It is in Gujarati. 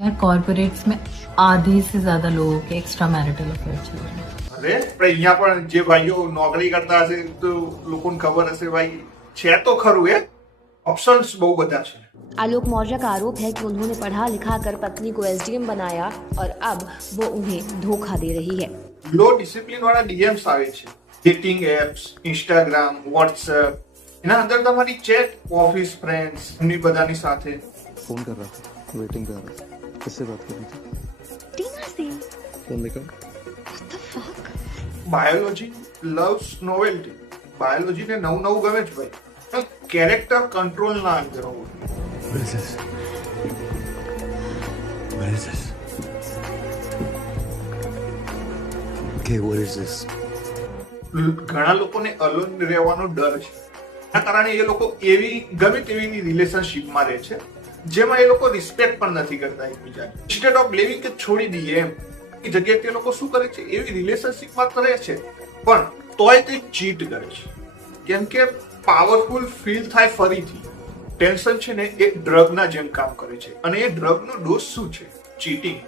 यार कॉर्पोरेट्स में आधे से ज्यादा लोगों के एक्स्ट्रा मैरिटल अफेयर चल रहे हैं। અરે પણ અહીંયા પણ જે ભાઈઓ નોકરી કરતા હશે તો લોકોને ખબર હશે ભાઈ છે તો ખરું એ ઓપ્શન્સ બહુ બધા છે. आलोक मौर्य का आरोप है कि उन्होंने पढ़ा लिखा कर पत्नी को एसडीएम बनाया और अब वो उन्हें धोखा दे रही है. લો ડિસિપ્લિન વાળા ડીએમ્સ આવે છે, ડેટિંગ એપ્સ, ઇન્સ્ટાગ્રામ, વોટ્સએપ, એના અંદર તમારી ચેટ, ઓફિસ ફ્રેન્ડ્સ, એમની બધાની સાથે. फोन कर रहा था, वेटिंग कर रहा था, किससे बात करनी थी? टीना से. फोन लेकर What the fuck? Biology loves novelty. બાયોલોજીને નવું નવું ગમે છે ભાઈ, કેરેક્ટર કંટ્રોલ ના અંદર હોવું. What is this? What is this? Okay, what is this? ઘણા લોકોને અલોન રહેવાનો ડર છે, એના કારણે એ લોકો એવી ગમે તેવી રિલેશનશિપમાં રહે છે જેમાં એ લોકો રિસ્પેક્ટ પણ નથી કરતા એકબીજાની. ઇન્સ્ટેડ ઓફ લિવિંગ કે છોડી દઈએ એમ એ જગ્યાએ તે લોકો શું કરે છે, એવી રિલેશનશિપમાં તો રહે છે પણ તોય તે ચીટ કરે છે, કેમ કે પાવરફુલ ફીલ થાય ફરીથી. ટેન્શન છે ને એ ડ્રગના જેમ કામ કરે છે અને એ ડ્રગનો ડોઝ શું છે? ચીટિંગ.